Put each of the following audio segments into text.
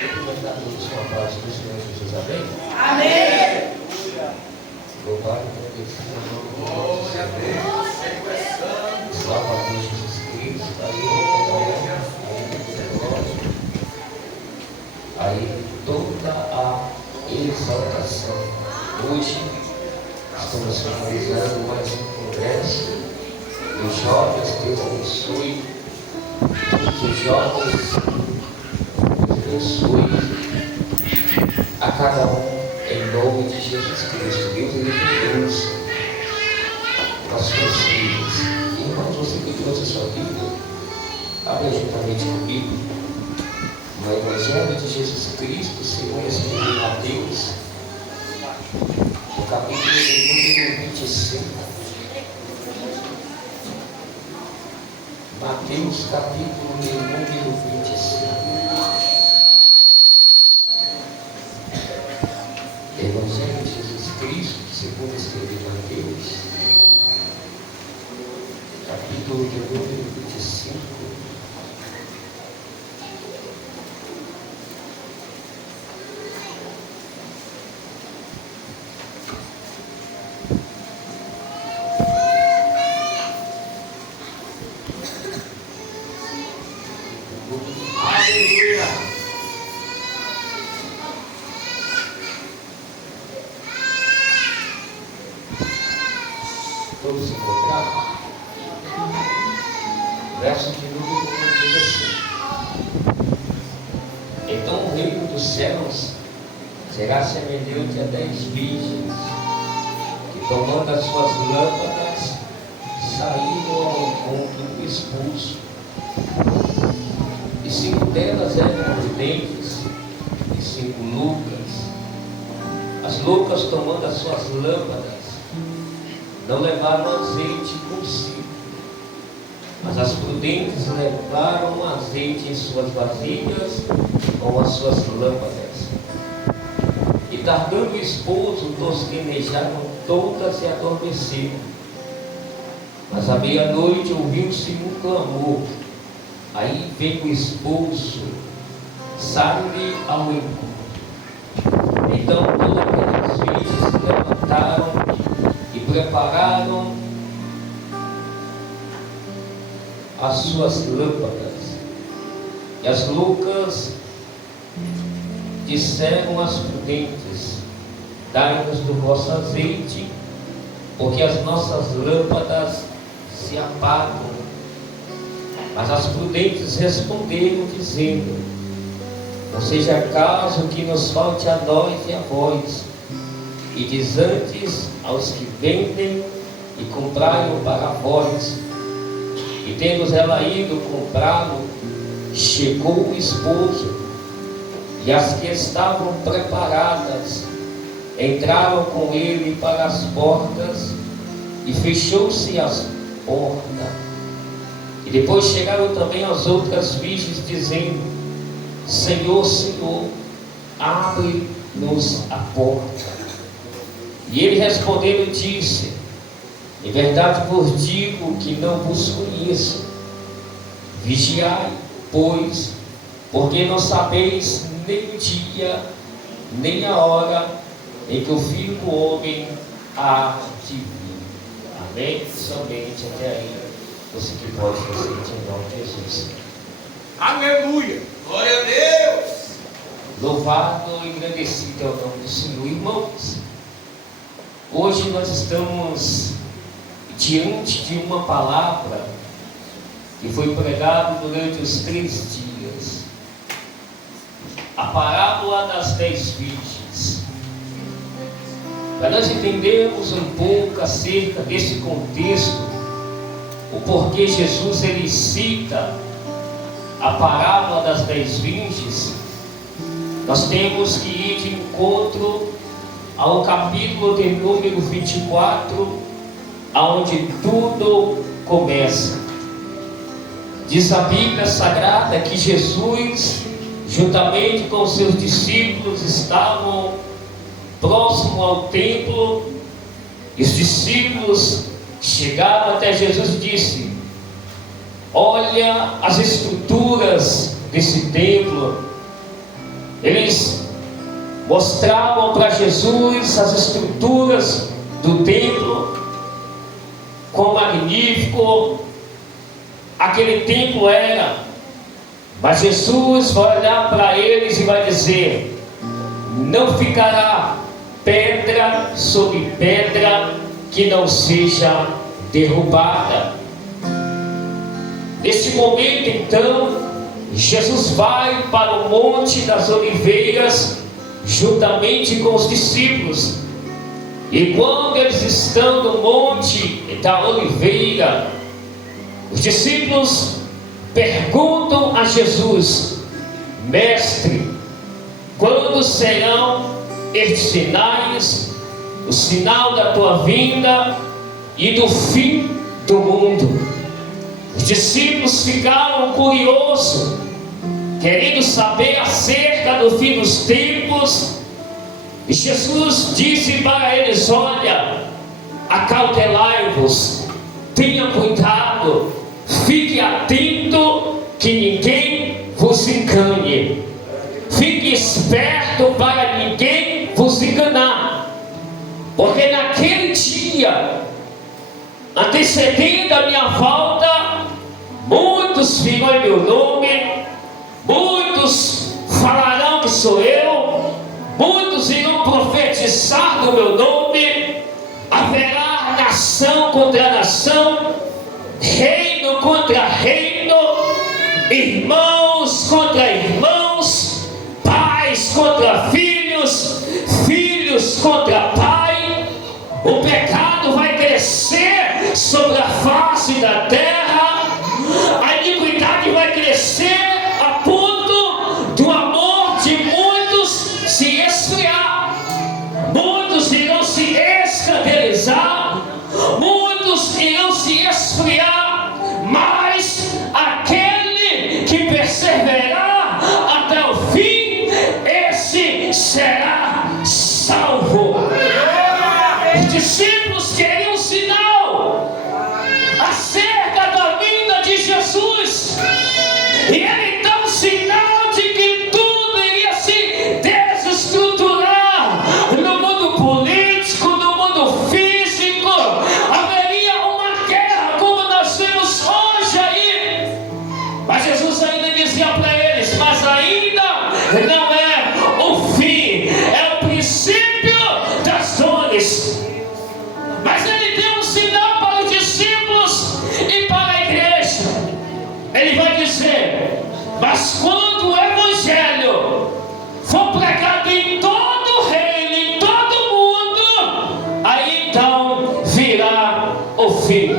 Uma paz do Senhor Jesus, amém? Amém. Louvado seja Deus. Salva a Deus Jesus Cristo. Aí toda a exaltação. Hoje estamos finalizando mais um congresso. Os jovens, Deus abençoe. Os jovens, Deus abençoe a cada um em nome de Jesus Cristo. Deus ele conduz as suas vidas. Irmãos, você que trouxe a sua Bíblia, abre juntamente comigo no Evangelho de Jesus Cristo, segundo escreveu Mateus, no capítulo número 25. Mateus, capítulo número 25. Evangelho de Jesus Cristo, segundo escreveu Mateus, capítulo número 25. Aleluia. Todos se encontraram? Verso de número 1 diz assim: então o reino dos céus será semelhante a 10 virgens que, tomando as suas lâmpadas, saíram ao encontro do esposo. E 5 delas eram prudentes e 5 loucas. As loucas, tomando as suas lâmpadas, não levaram azeite consigo, mas as prudentes levaram azeite em suas vasilhas com as suas lâmpadas. E tardando o esposo, tosquenejaram todas e adormeceram. Mas à meia-noite ouviu-se um clamor. Aí veio o esposo, sai-lhe ao encontro. Então todas aquelas virgens se levantaram e prepararam as suas lâmpadas. E as loucas disseram às prudentes: dai-nos do vosso azeite, porque as nossas lâmpadas se apagam. Mas as prudentes responderam, dizendo: não seja caso que nos falte a nós e a vós, e diz antes aos que vendem e comprai-o para vós. E tendo ela ido comprá-lo, chegou o esposo, e as que estavam preparadas entraram com ele para as portas, e fechou-se as portas. E depois chegaram também as outras virgens, dizendo: Senhor, Senhor, abre-nos a porta. E ele respondendo disse: em verdade vos digo que não vos conheço. Vigiai, pois, porque não sabeis nem o dia, nem a hora em que o Filho do Homem há de vir. Amém? Somente até aí. Você que pode fazer em nome de Jesus. Aleluia. Glória a Deus. Louvado e agradecido é o nome do Senhor. Irmãos, hoje nós estamos diante de uma palavra que foi pregada durante os 3 dias. A parábola das 10 virgens. Para nós entendermos um pouco acerca desse contexto, o porquê Jesus ele cita a parábola das 10 virgens, nós temos que ir de encontro ao capítulo de número 24, onde tudo começa. Diz a Bíblia Sagrada que Jesus, juntamente com os seus discípulos, estavam próximo ao templo, e os discípulos chegaram até Jesus e disse: olha as estruturas desse templo, Eles mostravam para Jesus as estruturas do templo, quão magnífico aquele templo era. Mas Jesus vai olhar para eles e vai dizer: não ficará pedra sobre pedra que não seja derrubada. Nesse momento, então, Jesus vai para o Monte das Oliveiras juntamente com os discípulos. E quando eles estão no Monte da Oliveira, os discípulos perguntam a Jesus: Mestre, quando serão estes sinais, o sinal da tua vinda e do fim do mundo? Os discípulos ficaram curiosos, querendo saber acerca do fim dos tempos. E Jesus disse para eles: olha, acautelai-vos, tenha cuidado, fique atento que ninguém vos engane. Fique esperto para ninguém vos enganar. Porque naquele dia, antecedendo a minha volta, muitos virão em meu nome, muitos falarão que sou eu, muitos irão profetizar no meu nome, haverá nação contra nação, reino contra reino, irmãos contra irmãos, pais contra filhos, filhos contra pai. O pecado vai crescer sobre a face da terra, a iniquidade vai crescer a ponto do amor de muitos se esfriar. Muitos irão se escandalizar, muitos irão se esfriar, mas aquele que perseverar até o fim, esse será salvo. Os discípulos queriam um sinal acerca da vinda de Jesus, e ele dá um sinal de que tudo iria se desestruturar no mundo político, no mundo físico. Haveria uma guerra como nós vemos hoje aí. Mas Jesus ainda dizia para eles: mas ainda não é o fim, é o princípio das dores. Mas ele deu um sinal para os discípulos e para a igreja. Ele vai dizer: mas quando o evangelho for pregado em todo o reino, em todo o mundo, aí então virá o fim.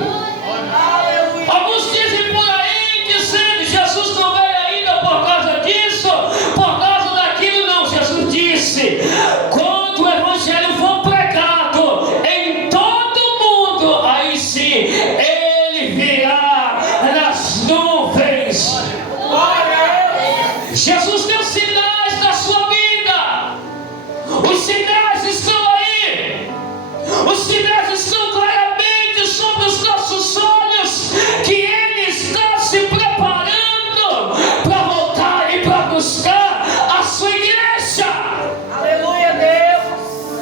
Alguns dizem por aí, dizendo: Jesus não veio ainda por causa disso, por causa daquilo. Não, Jesus disse: quando o evangelho for pregado em todo o mundo, aí sim ele virá nas nuvens. Jesus deu sinais da sua vida. Os sinais estão aí. Os sinais estão claramente sobre os nossos olhos, que ele está se preparando para voltar e para buscar a sua igreja. Aleluia, Deus.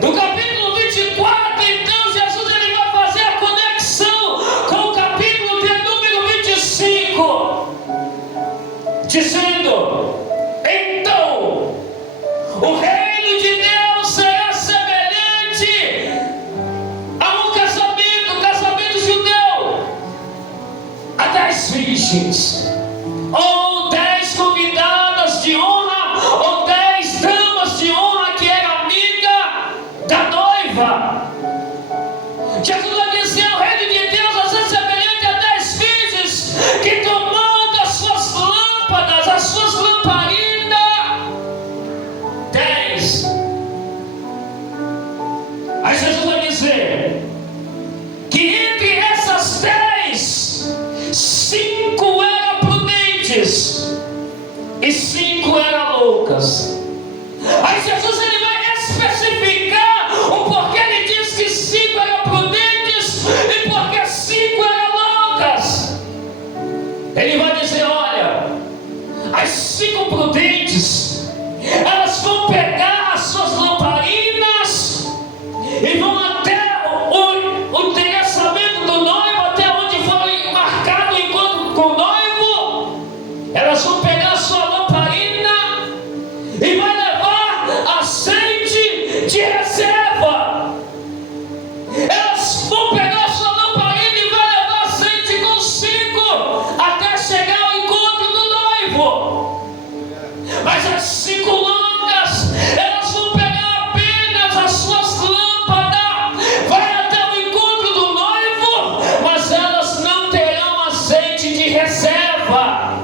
No capítulo 24, então, Jesus ele vai fazer a conexão com o capítulo de número 25, dizendo: então, o reino de Deus será semelhante a um casamento judeu, a 10 virgens, ou 10 convidadas de honra, ou 10 damas de honra que eram amiga da noiva. Jesus vai dizer: o reino de Deus vai ser semelhante a 10 virgens que, tomando as suas lâmpadas, as suas lamparinas, 10. Aí Jesus vai dizer que entre essas 10, 5 eram prudentes e 5 eram loucas. Aí Jesus ele vai especificar o porquê ele diz que 5 eram prudentes e porque 5 eram loucas. Ele vai dizer: olha, as as 5 prudentes, elas vão pegar as suas lamparinas e vão até o endereçamento do noivo, até onde foi marcado o encontro com o noivo. Elas vão pegar a sua lamparina e vai levar azeite de reserva. Elas vão pegar a sua lamparina e vai levar azeite consigo até chegar ao encontro do noivo. Mas as 5 longas, elas vão pegar apenas as suas lâmpadas, vai até o encontro do noivo, mas elas não terão azeite de reserva.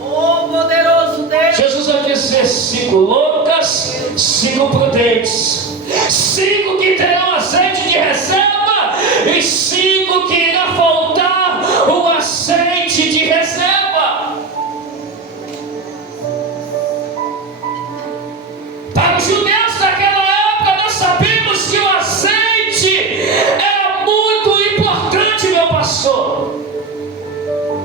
Oh, poderoso Deus. Jesus vai dizer: 5 loucas, 5 prudentes, 5 que terão azeite de reserva e 5 que irá faltar o azeite de reserva. Para os judeus daquela época, nós sabemos que o azeite era muito importante, meu pastor.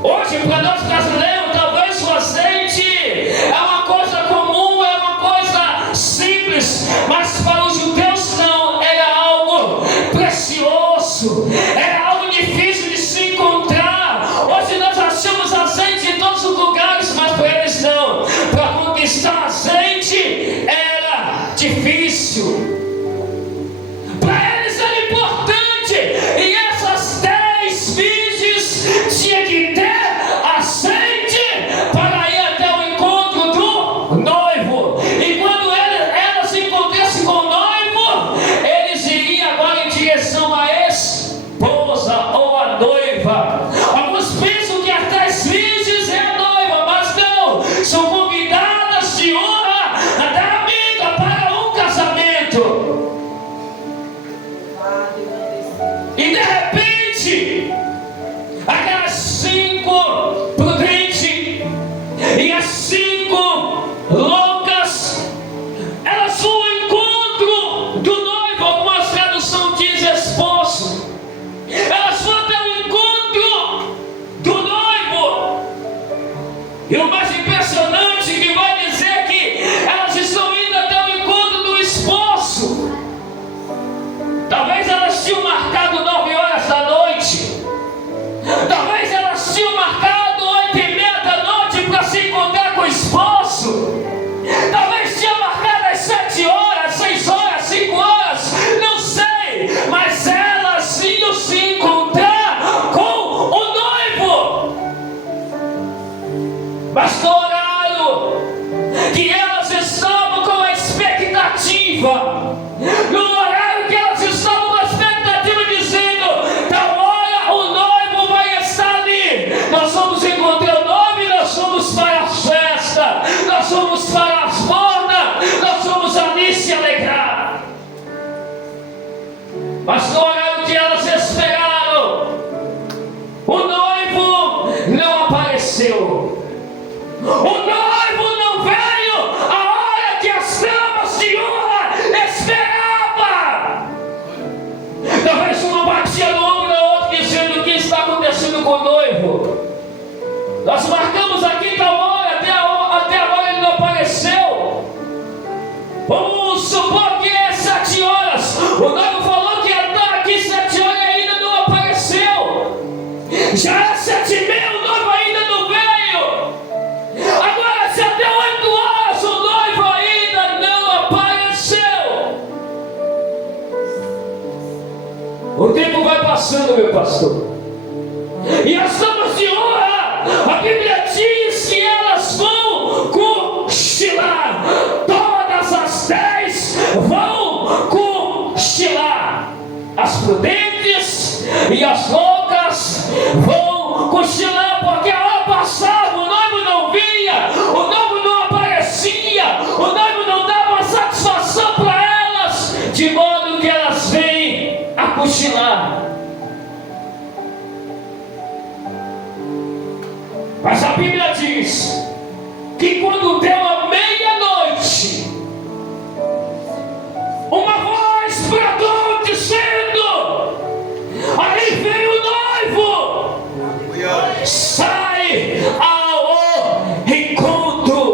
Hoje, para nós brasileiros, talvez o azeite é uma coisa comum, é uma coisa simples, mas para os judeus não, era algo precioso, era algo difícil de se encontrar. Hoje nós achamos azeite em todos os lugares, mas para eles não. Para conquistar azeite era difícil. Para eles era importante, e essas 10 virgens tinham que ter azeite para ir até o encontro do noivo. E quando elas se encontrassem com o noivo, eles iriam agora em direção à esposa ou à noiva. Alguns pensam que as 10 virgens é a noiva, mas não, são convidadas de honra da amiga para um casamento. E de repente, aquelas 5 prudentes e as 5 loucas, elas vão ao encontro do noivo. Algumas traduções diz esposo. Elas vão até o encontro do noivo. E o mais impressionante que vai dizer que elas estão indo até o encontro do esposo. Talvez elas tinham marcado 9 horas da noite. Talvez elas tinham marcado 8h30 da noite para se encontrar com o esposo. Talvez tinham marcado às 7 horas, 6 horas, 5 horas, não sei. Mas elas iam se encontrar com o noivo. Mas no horário que elas estavam com a expectativa, no horário que elas estavam com a expectativa, dizendo: tal hora o noivo vai estar ali, nós vamos encontrar o noivo e nós vamos para a festa, nós vamos para as bordas, nós vamos ali se alegrar. Mas no horário que elas esperaram, o noivo não apareceu. O noivo não veio a hora que as damas de honra esperavam. Talvez uma batia no ombro da outra, dizendo: o que está acontecendo com o noivo? Nós marcamos aqui tal hora, até agora ele não apareceu. Vamos supor que é 7 horas. O noivo falou que ia estar aqui 7 horas e ainda não apareceu. Já é 7h30, o noivo ainda não veio. Agora, se até 8 horas o noivo ainda não apareceu. O tempo vai passando, meu pastor. E as damas de honra, a Bíblia diz que elas vão cochilar. Todas as 10 vão cochilar. As prudentes e as loucas vão cochilar, porque a hora passava, o noivo não vinha, o noivo não aparecia, o noivo não dava satisfação para elas, de modo que elas vêm a cochilar. Mas a Bíblia diz que quando deu a meia-noite, uma voz bradou dizendo: aí vem o noivo, sai ao encontro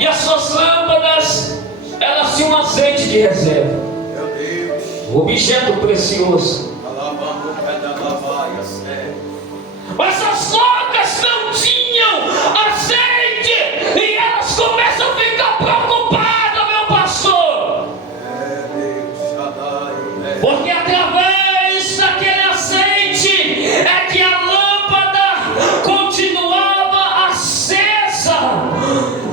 E as suas lâmpadas, elas tinham azeite de reserva. Meu Deus. Objeto precioso. Alabando o pé da lavaia, Mas as loucas não tinham azeite. E elas começam a ficar preocupadas, meu pastor. Deus, Shaddai, Porque através daquele azeite é que a lâmpada continuava acesa.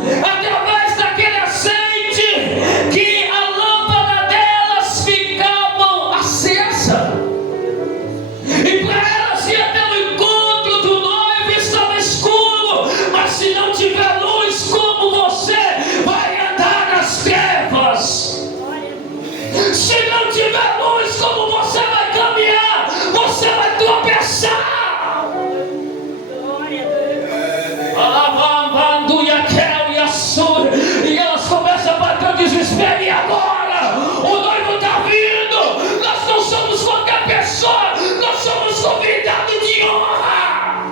Através daquele azeite que a lâmpada delas ficavam acesa. E para elas ir até o encontro do noivo estava escuro. Mas se não tiver luz, como você vai andar nas trevas? Se não tiver luz, como você vai caminhar? Você vai tropeçar. Alabando e aquel e a sur. E elas começam a bater o desespero. E agora? O noivo está vindo. Nós não somos qualquer pessoa. Nós somos convidados de honra.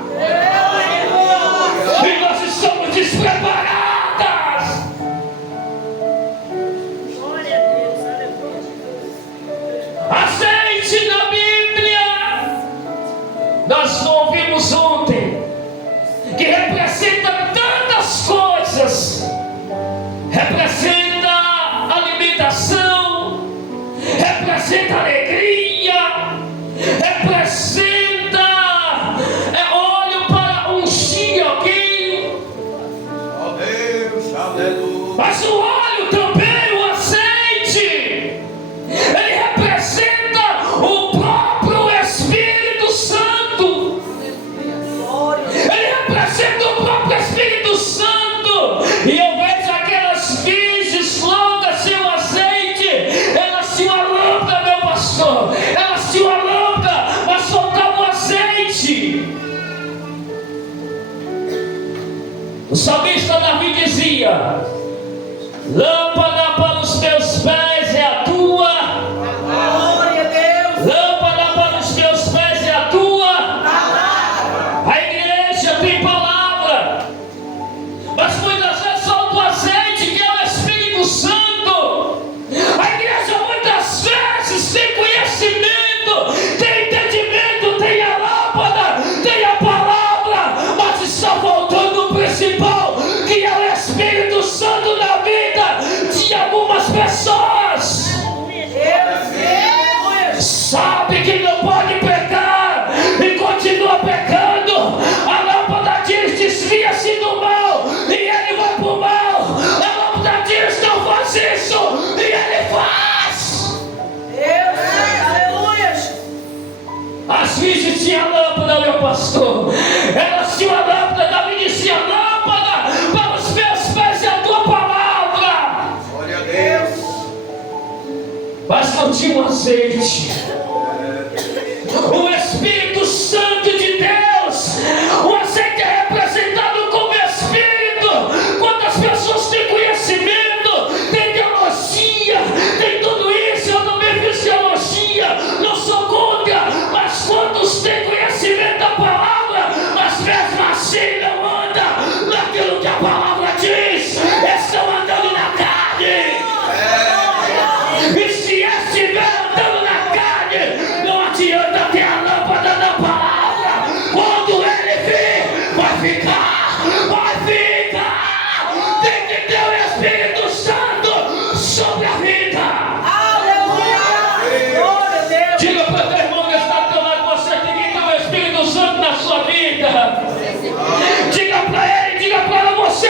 E nós estamos despreparadas. Azeite na Bíblia, nós ouvimos ontem, que representa tantas coisas. Representa alimentação, representa alegria, representa óleo para ungir alguém. ó Deus, aleluia. Mas o óleo também, o azeite, ele representa o próprio Espírito Santo. Ele representa o próprio Espírito Santo. E eu vejo aquelas virgens loucas sem o azeite. Elas tinham a lâmpada, meu pastor. Elas tinham a lâmpada, mas faltava o azeite. O salmista Davi dizia: lâmpada para os teus pés é a tua. Lâmpada para os teus pés é a tua. A igreja tem palavra, mas muitas vezes falta o azeite, que é o Espírito Santo. A igreja muitas vezes tem conhecimento, tem entendimento, tem a lâmpada, tem a palavra, mas está faltando o principal, que é o Espírito Santo na vida de algumas pessoas. Sabe que não pode pecar e continua pecando. A lâmpada diz: desvia-se do mal, e ele vai para o mal. A lâmpada diz: não faz isso, e ele faz. As virgens tinham lâmpada, meu pastor. Elas tinham a lâmpada. Davi dizia: lâmpada para os meus pés é a tua palavra. Glória a Deus. Mas não tinha um azeite. O Espírito Santo de Deus, o azeite é representado como Espírito. Quantas pessoas têm conhecimento, têm teologia, tem tudo isso? Eu também fiz teologia, não sou contra. Mas quantos têm conhecimento da palavra, mas mesmo assim não andam naquilo que a palavra diz? Estão andando na carne. E se estiver andando na carne, não adianta ter a lâmpada da palavra. Quando ele vir, vai ficar. Tem que ter o Espírito Santo sobre a vida. Diga para o teu irmão que está do teu lado: você tem que ter o Espírito Santo na sua vida. Diga para ele, diga para ela: você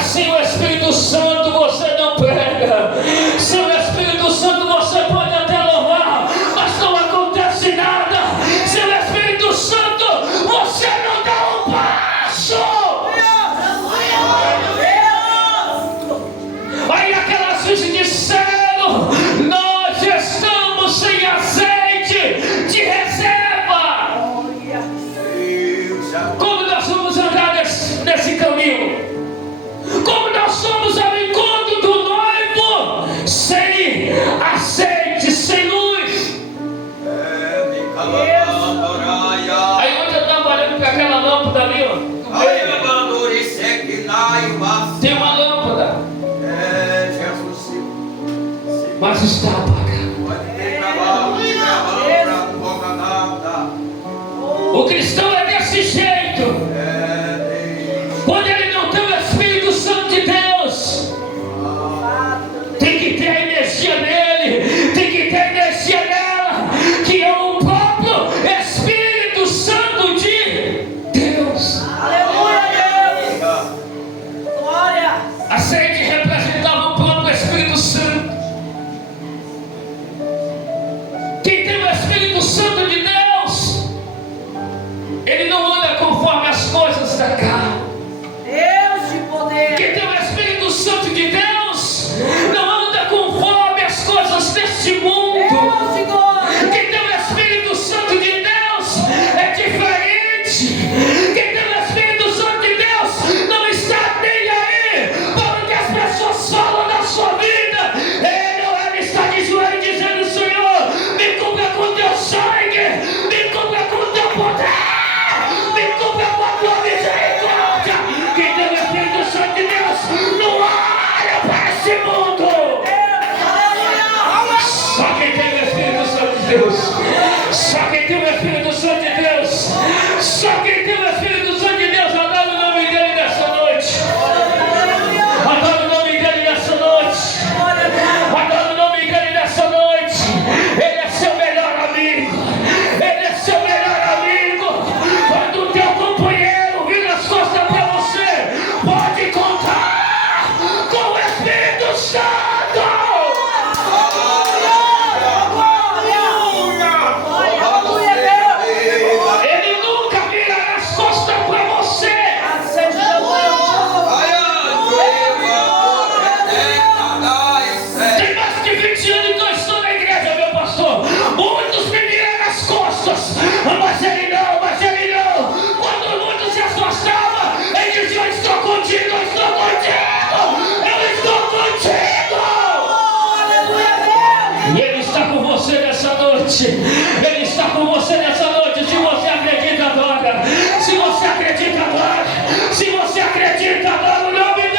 Mas sem o Espírito Santo você não prega. Sem o Espírito Santo você pode até louvar, mas não acontece nada. Sem o Espírito Santo você não dá um passo. Aí aquelas vezes disseram: nós estamos sem azeite de reserva. Como nós vamos andar nesse caminho? Como nós vamos ao encontro do noivo sem azeite, sem luz? Aí onde eu estava olhando para aquela lâmpada ali, ó, tem uma lâmpada, mas está apagada. O cristão é desse jeito. Quando ele não tem o Espírito Santo de Deus, tem que ter a energia nele, tem que ter a energia nela, que é o próprio Espírito Santo de Deus. Aleluia, Deus. Glória. Azeite representava o próprio Espírito Santo. Quem tem o Espírito Santo de Deus, ele não anda conforme as coisas da carne. Deus de poder. Quem tem o Espírito Santo de Deus não anda conforme as coisas deste mundo. Deus de glória. Quem tem o Espírito Santo de Deus é diferente. Quem tem o Espírito Santo de Deus não está nem aí para o que as pessoas falam da sua vida. Ele está de joelho dizendo: Senhor, me cubra com teu sangue, me cubra com teu poder, me cubra com a tua misericórdia. Quem tem o Espírito Santo de Deus não olha para esse mundo. Só quem tem o Espírito Santo de Deus, só quem tem o Espírito Santo de Deus, só quem tem o Espírito Santo de Deus, adora o nome dele nessa noite, adora o nome dele nessa noite, adora o nome dele nessa noite. Ele é seu melhor amigo, ele é seu melhor amigo. Quando o teu companheiro vira as costas para você, pode contar com o Espírito Santo. Ele nunca virará as costas para você. Tem mais de 20 anos que eu estou na igreja, meu pastor. Muitos me viraram as costas, mas ele não, mas ele não. Quando muitos se afastavam, ele dizia: eu estou contigo, eu estou contigo, eu estou contigo. E ele está com você nessa noite. Ele está com você nessa noite. Se você acredita, adora. Se você acredita, adora. Se você acredita, adora o nome dele.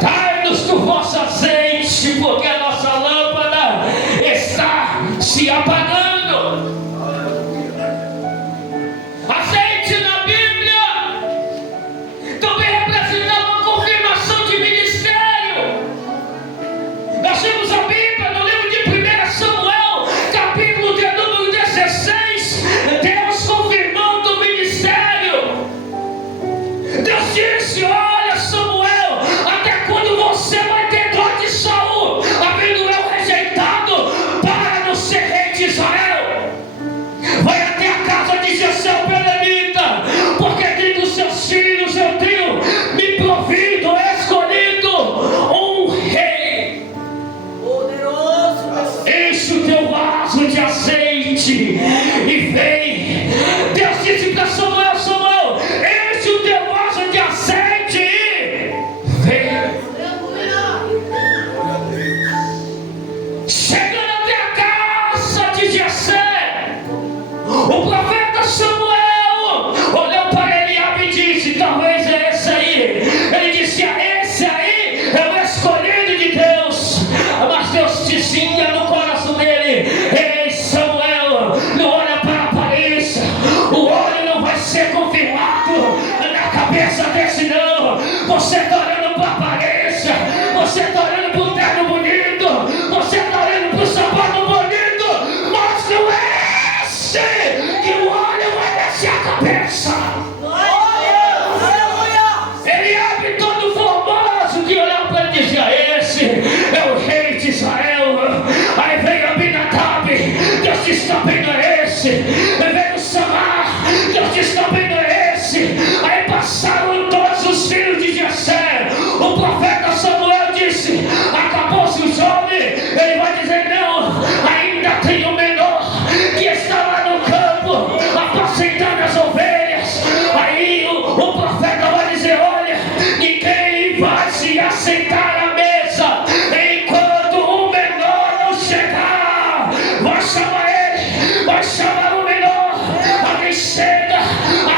Dai-nos do vosso azeite, porque a nossa lâmpada está se apagando. Azeite na Bíblia também representava uma confirmação de ministério. Nós temos a Bíblia no livro de 1 Samuel, capítulo de número 16, Deus confirmando o ministério. Deus disse: olha, Samuel, até quando você vai ter dó de Saul, havendo eu rejeitado para não ser rei de Israel? Vai até a casa de Jessé o belemita, porque dentre os seus filhos eu tenho me provido, escolhido um rei. Poderoso. Enche o teu vaso de azeite e vem. Deus disse para Samuel: Samuel, enche o teu vaso de azeite e vem. Chegando até a casa de Jessé, o profeta Samuel olhou para Eliabe e disse: talvez é esse aí. Ele disse: esse aí é o escolhido de Deus. Mas Deus dizia no coração dele: ei, Samuel, não vendo é esse? Veio chamar, Deus disse também não é esse. Aí passaram todos os filhos de Jessé. O profeta Samuel disse: acabou-se o jovem. Ele vai dizer: não, ainda tem o menor que está lá no campo apacentando as ovelhas. Aí o profeta vai dizer: olha, ninguém vai se assentar à mesa enquanto o menor não chegar. Vai chamar ele, vai chamar o menor. Alguém chega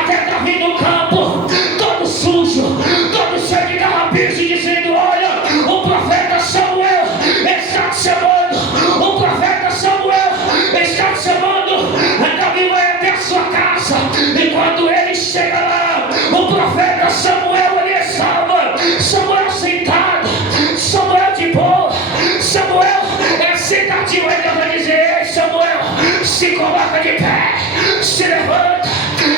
até Davi no campo, todo sujo, todo cheio de carrapicho, dizendo: olha, o profeta Samuel está te chamando. O profeta Samuel está te chamando. Davi vai até a sua casa. E quando ele chega lá, o profeta Samuel ali estava. Samuel sentado, Samuel de boa, Samuel sentadinho. Aí Deus vai dizer: ei, Samuel, se coloca de pé, se levanta,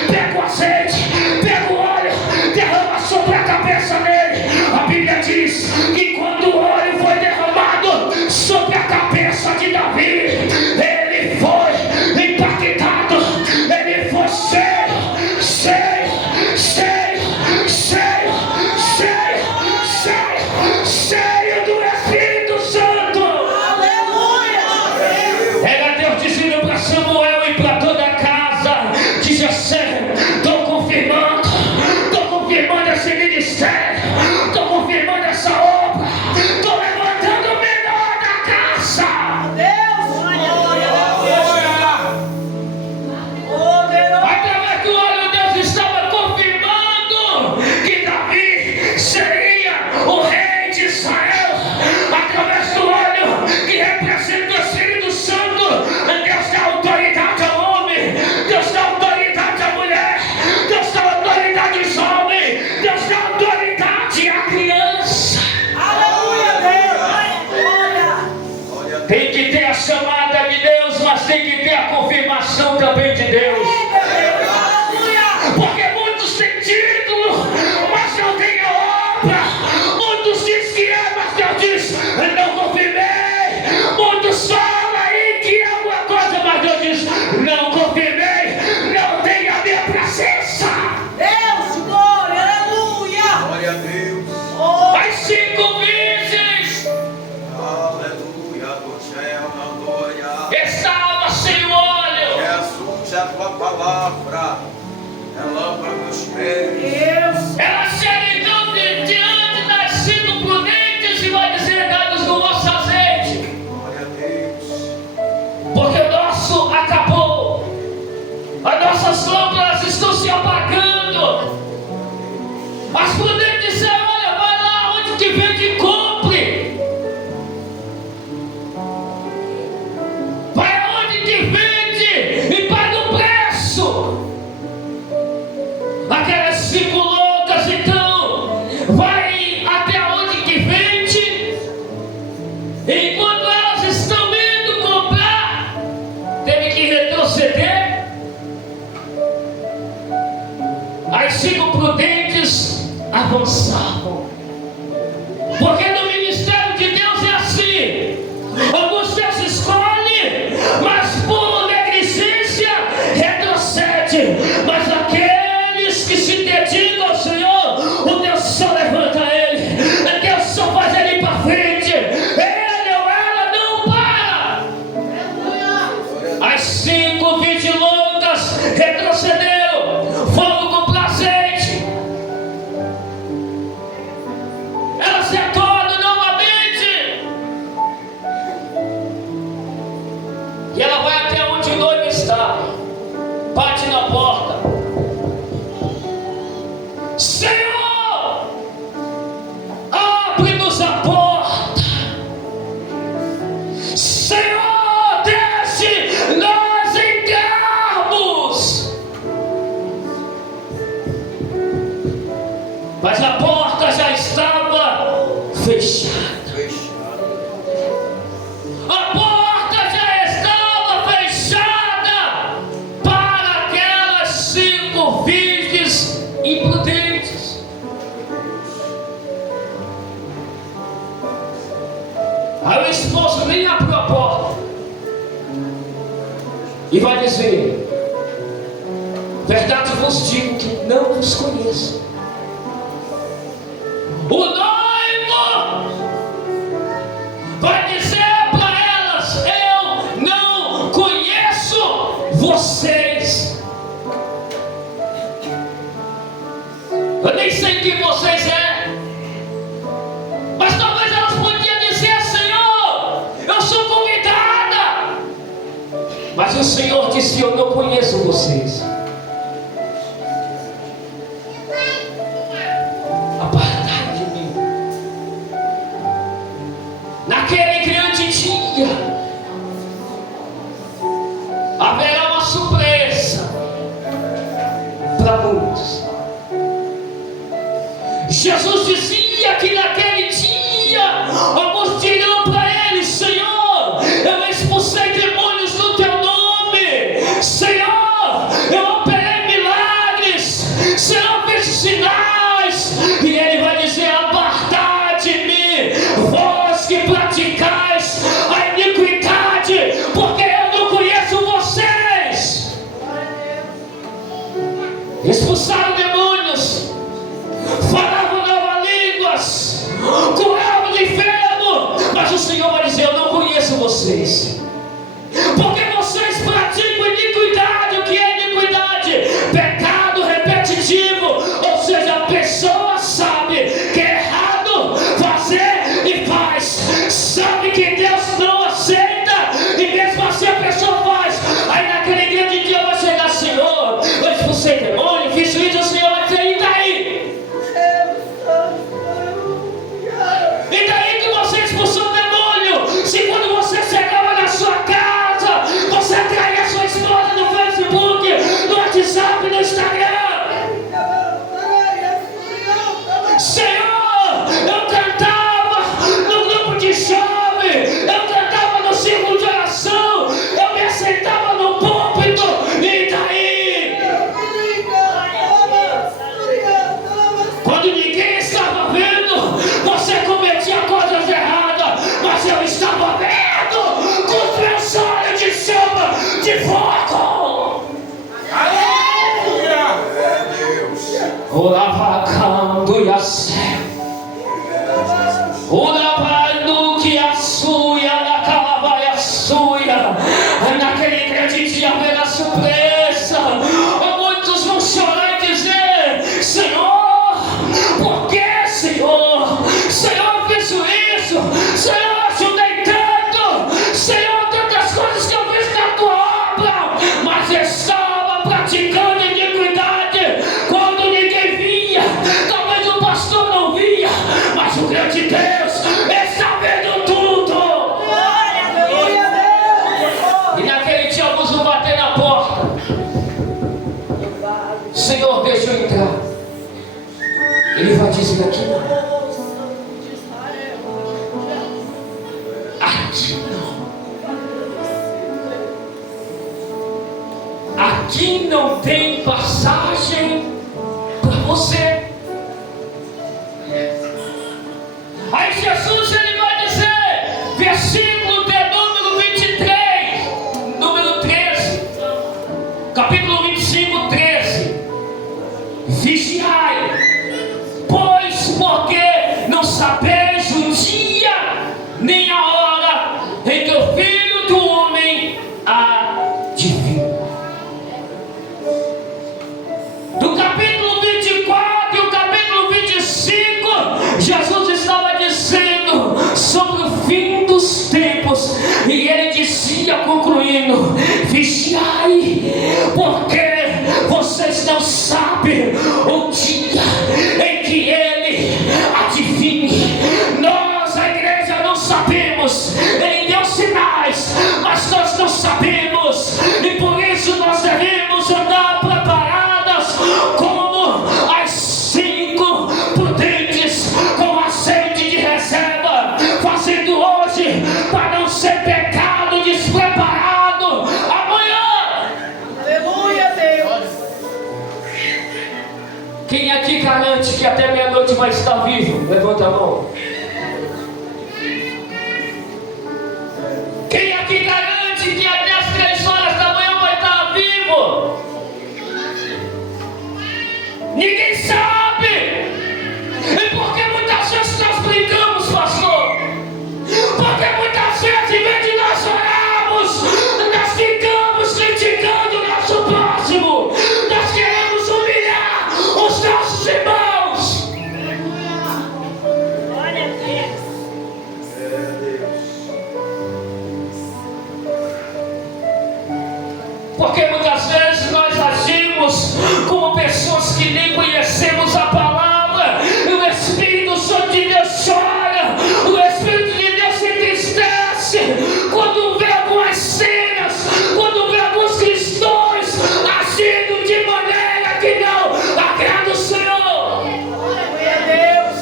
pega o azeite, pega o óleo, derrama sobre a cabeça dele. A Bíblia diz que quando o óleo foi derramado sobre a cabeça de Davi, ele foi impactado, ele foi cheio, cheio, cheio, cheio, cheio, cheio, cheio do Espírito Santo. Era Deus dizendo para Samuel e para toda a casa de Jessé: estou confirmando esse ministério, estou confirmando essa obra, estou levantando o menor da casa. Através do óleo, Deus estava confirmando que Davi seria o rei de Israel. Através do óleo, que representa o Espírito Santo, Deus dá autoridade ao homem, Deus dá autoridade à mulher, Deus dá autoridade ao jovem, Deus dá autoridade à criança. Tem que ter a chamada de Deus, mas tem que ter a confirmação também de Deus. Porque muitos têm título, mas não têm a obra. Muitos dizem que é, mas Deus diz: não confirmei. Muitos falam aí que é alguma coisa, mas Deus diz: não confirmei, não tem a minha presença. Glória a Deus. As 5 virgens Aleluia do céu, na glória. estavam sem o óleo. Jesus, a tua palavra é lâmpada dos pés. Elas chegam então diante das 5 prudentes e vai dizer: dados no vosso azeite, Glória a Deus. porque o nosso acabou, as nossas lâmpadas estão se apagando. As prudentes disseram: olha, vai lá onde que vende e compre. Vai aonde que vende e paga o preço. Aquelas 5 loucas então vai até onde que vende. Enquanto elas estão indo comprar, teve que retroceder. As 5 prudentes avançavam. Porque no ministério de Deus é assim: alguns Deus escolhe, mas por negligência retrocede. Mas aqueles que se dedicam ao Senhor, o Deus só levanta ele, Deus só faz ele ir para frente. Ele ou ela não para. As 5 virgens loucas retrocederam, foram comprar azeite. Elas retornam novamente. E ela vai até onde o noivo está, bate na porta: Senhor, abre-nos a porta. Senhor, deixe nós entrarmos. Mas a porta já estava fechada. A porta já estava fechada para aquelas e vai dizer: verdade vos digo que não vos conheço. O noivo vai dizer para elas: eu não conheço vocês. Eu nem sei quem vocês é. Mas talvez elas podiam dizer: Senhor, eu sou convidada. Mas o Senhor disse: eu não conheço vocês. Apartai de mim. Naquele grande dia haverá uma surpresa para muitos. Jesus dizia que naquele dia alguns dirão para ele: Senhor, eu expulsei demônios no teu nome. Senhor, eu operei milagres. Senhor, fiz sinais. E ele vai dizer: apartai de mim, vós que praticais a iniquidade, porque eu não conheço vocês. Expulsaram demônios, falavam novas línguas, curavam de enfermo, mas o Senhor vai dizer: eu não conheço vocês, porque vocês praticam iniquidade. O que é iniquidade? Pecado repetitivo, ou seja, a pessoa sabe que é errado fazer e faz, sabe que Deus não aceita e mesmo assim a pessoa faz. Aí naquele grande dia vai chegar: Senhor, eu expulsei demônio, fiz isso. O Senhor vai dizer: e daí? E daí que você expulsou o demônio? Se quando você chegava na sua casa, você traía sua esposa no Facebook, no WhatsApp, no Instagram. Senhor, eu cantava no grupo de jovem, eu cantava no círculo de oração, eu me assentava no púlpito, e daí? Quando ninguém estava vendo, você cometia coisas erradas, mas eu estava vendo com os meus olhos de chama, de fogo. Aleluia! É Deus. Oravacando e a sé. Oravando que a suia, na calava e a suia. Naquele grande dia haverá surpresa. Muitos vão chorar e dizer: Senhor, por que, Senhor? Senhor, eu fiz isso. Senhor, eu ajudei tanto. Senhor, tantas coisas que eu fiz na tua obra, mas eu estava praticando iniquidade quando ninguém via. Talvez o pastor não via, mas o grande Deus está vendo tudo. E naquele dia alguns vão bater na porta: Senhor, deixa eu entrar. Ele vai dizer: aqui não. Aqui não. Aqui não tem passagem para você. Aí Jesus ele vai dizer, versículo de número 23, número 13, capítulo 25, 13: vigiai, pois porque não sabeis o dia nem a hora em que o Filho do Homem há de vir. Do capítulo 24 e o capítulo 25, Jesus estava dizendo sobre o fim dos tempos, e ele dizia, concluindo: vigiai, porque vocês não sabem o dia em que ele adivinhe. Nós, a igreja, não sabemos. Ele deu sinais, mas nós não sabemos, e por isso nós devemos andar preparadas como as 5 prudentes com azeite de reserva, fazendo hoje para não ser pecado despreparado amanhã. Aleluia, Deus. Quem aqui garante que até meia-noite vai estar vivo? Levanta a mão. Quem aqui garante que até as 3 horas da manhã vai Ninguém sabe. E por que muitas vezes nós brincamos, pastor? Porque muitas vezes, em vez de nós orarmos, nós ficamos criticando o nosso próximo. Nós queremos humilhar os nossos irmãos. Glória a Deus. Porque muitas vezes nós agimos como pessoas que nem conhecemos a palavra. E o Espírito Santo de Deus chora. O Espírito de Deus se entristece quando vê algumas cenas, quando vê alguns cristãos agindo de maneira que não agrada o Senhor. Glória a Deus.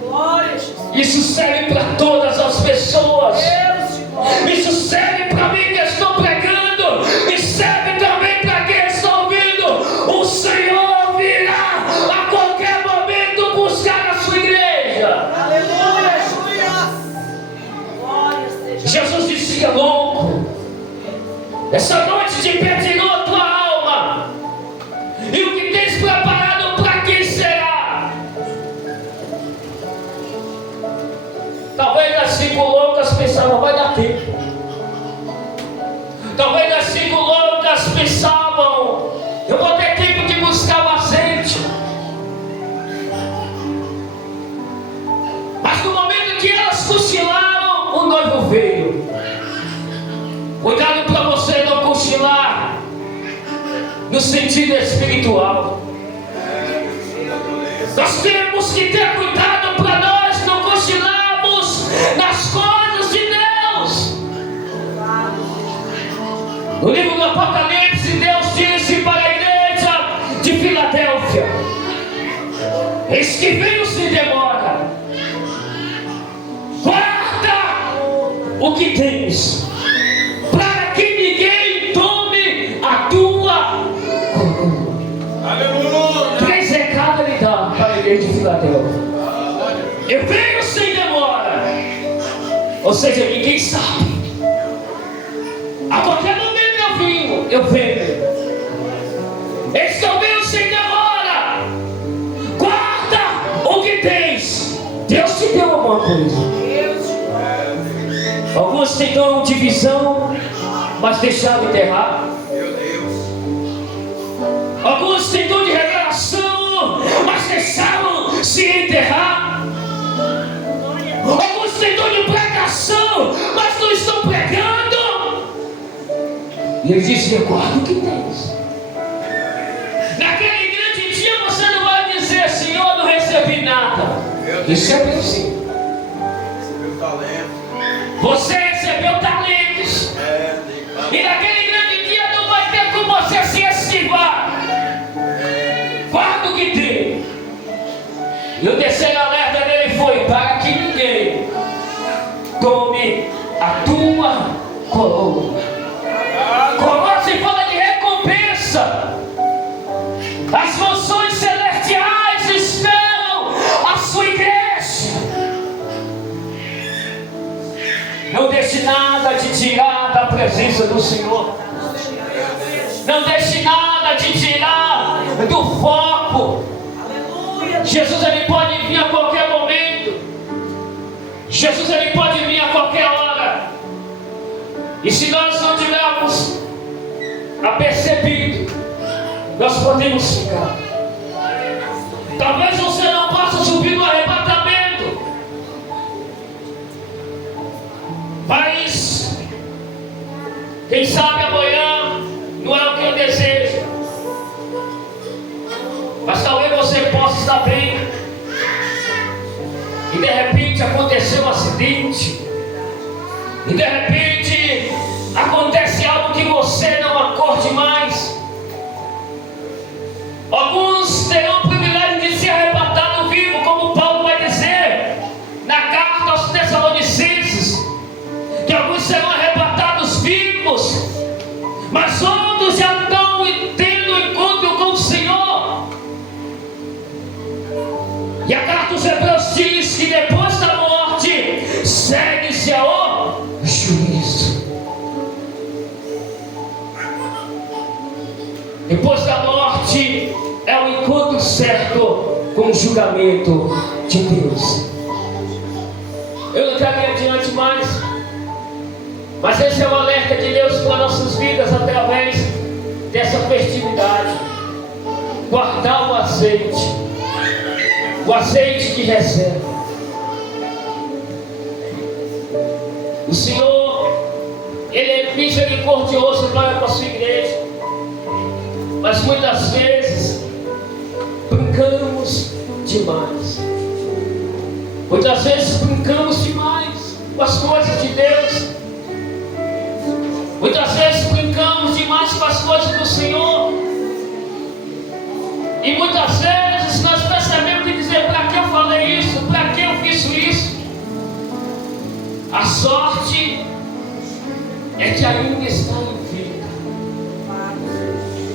Glória a Jesus. Isso serve para todas as pessoas. Deus de glória. Isso serve para mim que estou pregando. E serve também para quem está ouvindo. O Senhor virá a qualquer momento buscar a sua igreja. Aleluia. Glória seja. Jesus disse que é louco. Essa noite te pedirou a tua alma. E o que tens preparado para quem será? Talvez as 5 loucas pensavam, vai dar tempo. Talvez as 5 loucas pensavam, eu vou ter tempo de buscar o azeite. Mas no momento que elas cochilaram, o noivo veio. Cuidado para você não cochilar no sentido espiritual. Nós temos que ter cuidado para nós não cochilarmos nas coisas de Deus. No livro do Apocalipse, Deus disse para a igreja de Filadélfia: eis que venho sem demora, guarda o que tens, para que ninguém tome a tua coroa. Aleluia. 3 recados ele dá para a igreja de Filadélfia: eu venho sem demora. Ou seja, ninguém sabe. A qualquer momento eu venho. Eis que eu venho sem demora. Guarda o que tens. Deus te deu alguma coisa. Deus de glória. Alguns têm dom de visão, mas deixaram enterrar. Meu Deus. Alguns têm dom de revelação, mas deixaram se enterrar. Alguns têm dom de pregação, mas não estão pregando. E ele disse: guarda o que tens. Naquele grande dia você não vai dizer: Senhor, não recebi nada. Isso é princípio. Recebeu talento. Você recebeu talentos. E naquele grande dia não vai ter como você se esquivar. Guarda o que tem. E o terceiro alerta dele foi: para que ninguém tome a tua coroa. Coroa se fala de recompensa. As mansões celestiais esperam a sua igreja. Não deixe nada de tirar da presença do Senhor. Não deixe nada de tirar do foco. Aleluia. Jesus, ele pode vir a qualquer momento. Jesus, ele pode vir a qualquer hora. E se nós não tivermos apercebido, nós podemos ficar. Talvez você não possa subir no arrebatamento, mas quem sabe amanhã não é o que eu desejo. Mas talvez você possa estar bem e de repente aconteceu um acidente, e de repente acontece algo que você não acorde mais. Alguns terão o privilégio de ser arrebatado vivo, como Paulo vai dizer na carta aos Tessalonicenses, que alguns serão arrebatados vivos, mas outros já estão tendo encontro com o Senhor. E a carta aos Hebreus diz que depois da morte segue-se ao juízo. Depois da morte é muito certo com o julgamento de Deus. Eu não quero ir adiante mais, mas esse é o alerta de Deus para nossas vidas através dessa festividade. Guardar o azeite de reserva. O Senhor, Ele é misericordioso para a sua igreja, mas muitas vezes brincamos demais. Muitas vezes brincamos demais com as coisas de Deus. Muitas vezes brincamos demais com as coisas do Senhor. E muitas vezes nós percebemos de dizer: para que eu falei isso? Para que eu fiz isso? A sorte é que ainda está em vida.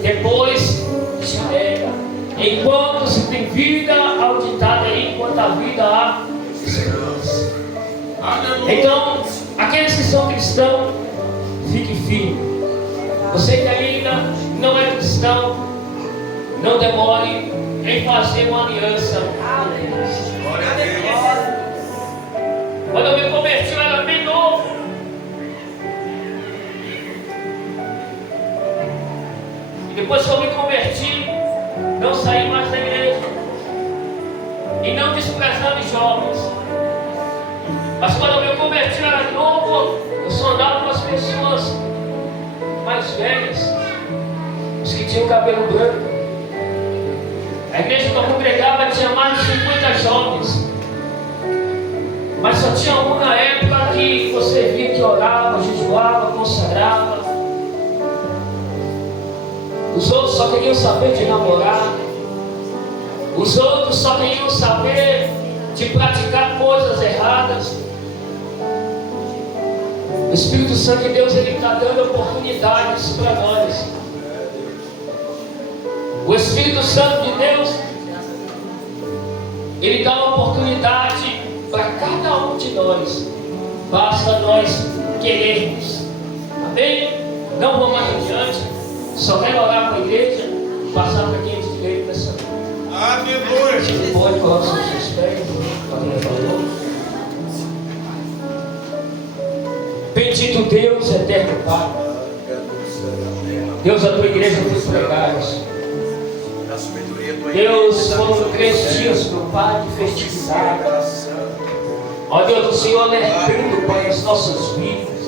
Depois já era. Enquanto se tem vida, há o ditado aí: enquanto a vida há esperança. Então, aqueles que são cristãos, fique firme. Você que ainda não é cristão, não demore em fazer uma aliança. Quando eu me converti, eu era bem novo. E depois que eu me converti, não saí mais da igreja. E não desprezando os jovens. Mas quando eu me converti, eu era novo. Eu só andava com as pessoas mais velhas, os que tinham cabelo branco. A igreja que eu congregava tinha mais de 50 jovens. Mas só tinha um na época que você via que orava, jejuava, consagrava. Os outros só queriam saber de namorar. Os outros só queriam saber de praticar coisas erradas. O Espírito Santo de Deus, Ele está dando oportunidades para nós. O Espírito Santo de Deus, Ele dá uma oportunidade para cada um de nós. Basta nós querermos. Amém? Não vou mais adiante. Só quero orar para a igreja e passar para quem é de direito nessa noite. Aleluia! Você pode colocar os seus pés. Bendito Deus, eterno Pai. Deus, a tua igreja foi pregada. Deus, foram 3 dias, meu Pai, de festividade. Ó Deus, o Senhor alertando, Pai, as nossas vidas.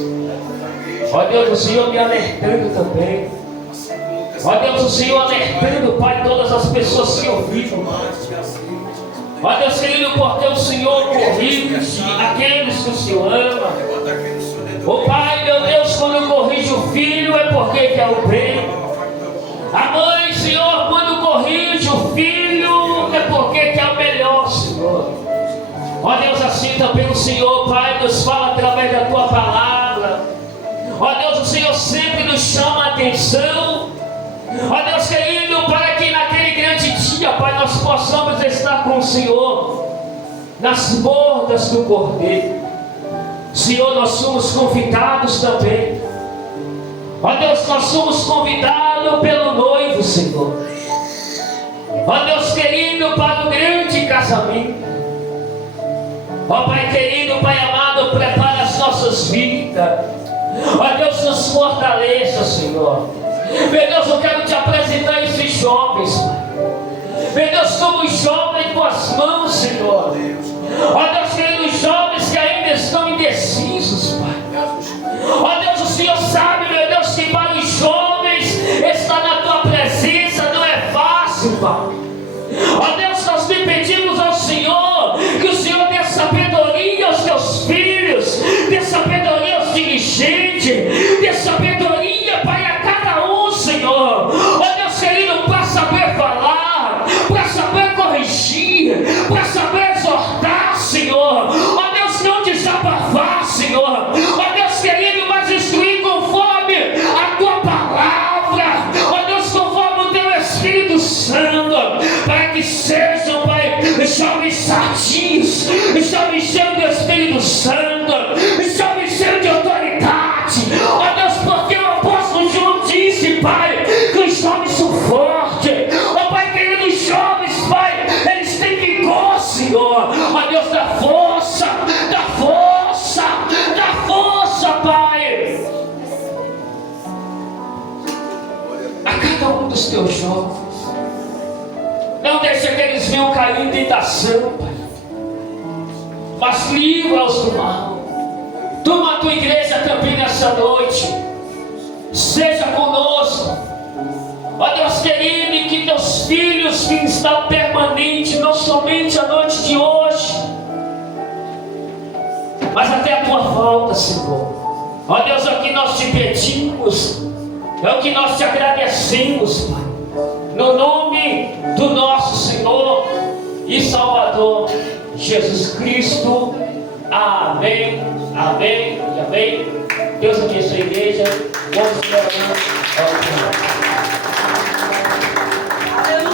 Ó Deus, o Senhor me alertando também. Ó Deus, o Senhor alertando, Pai, todas as pessoas que ouviram. Ó Deus, querido, porque o Senhor corrige aqueles que o Senhor ama. Ó Pai, meu Deus, quando corrige o filho é porque quer o bem. A mãe, Senhor, quando corrige o filho é porque quer o melhor, Senhor. Ó Deus, assim também o Senhor, Pai, nos fala através da Tua palavra. Ó Deus, o Senhor sempre nos chama a atenção. Ó Deus querido, para que naquele grande dia, Pai, nós possamos estar com o Senhor nas bordas do Cordeiro. Senhor, nós somos convidados também. Ó Deus, nós somos convidados pelo noivo, Senhor. Ó Deus querido, para o grande casamento. Ó Pai querido, Pai amado, prepara as nossas vidas. Ó Deus, nos fortaleça, Senhor. Meu Deus, eu quero te apresentar esses jovens, Pai. Meu Deus, como jovens com as mãos, Senhor. Ó Deus querido, os jovens que ainda estão indecisos, Pai. Ó Deus, o Senhor sabe, meu Deus, que para os jovens estar na Tua presença não é fácil, Pai. Ó Deus, nós te pedimos ao Senhor que o Senhor dê sabedoria aos Teus filhos, dê sabedoria aos dirigentes, dê sabedoria, Pai, a cada um, Senhor. Ó Deus querido, para saber falar, para saber corrigir, para saber exortar, Senhor. Ó Deus, não desabafar, Senhor. Ó Deus querido, mas instruir conforme a Tua palavra. Ó Deus, conforme o Teu Espírito Santo. cada um dos teus jovens. Não deixa que eles venham cair em tentação, Pai. Mas livra-os do mal. Toma a tua igreja também nessa noite. Seja conosco. Ó Deus querido, e que teus filhos venham estar permanente, não somente a noite de hoje, mas até a tua volta, Senhor. Ó Deus, é o que nós te pedimos, é o que nós te agradecemos, Pai. No nome do nosso Senhor e Salvador Jesus Cristo. Amém, amém e amém. Deus abençoe a igreja. Vamos orar.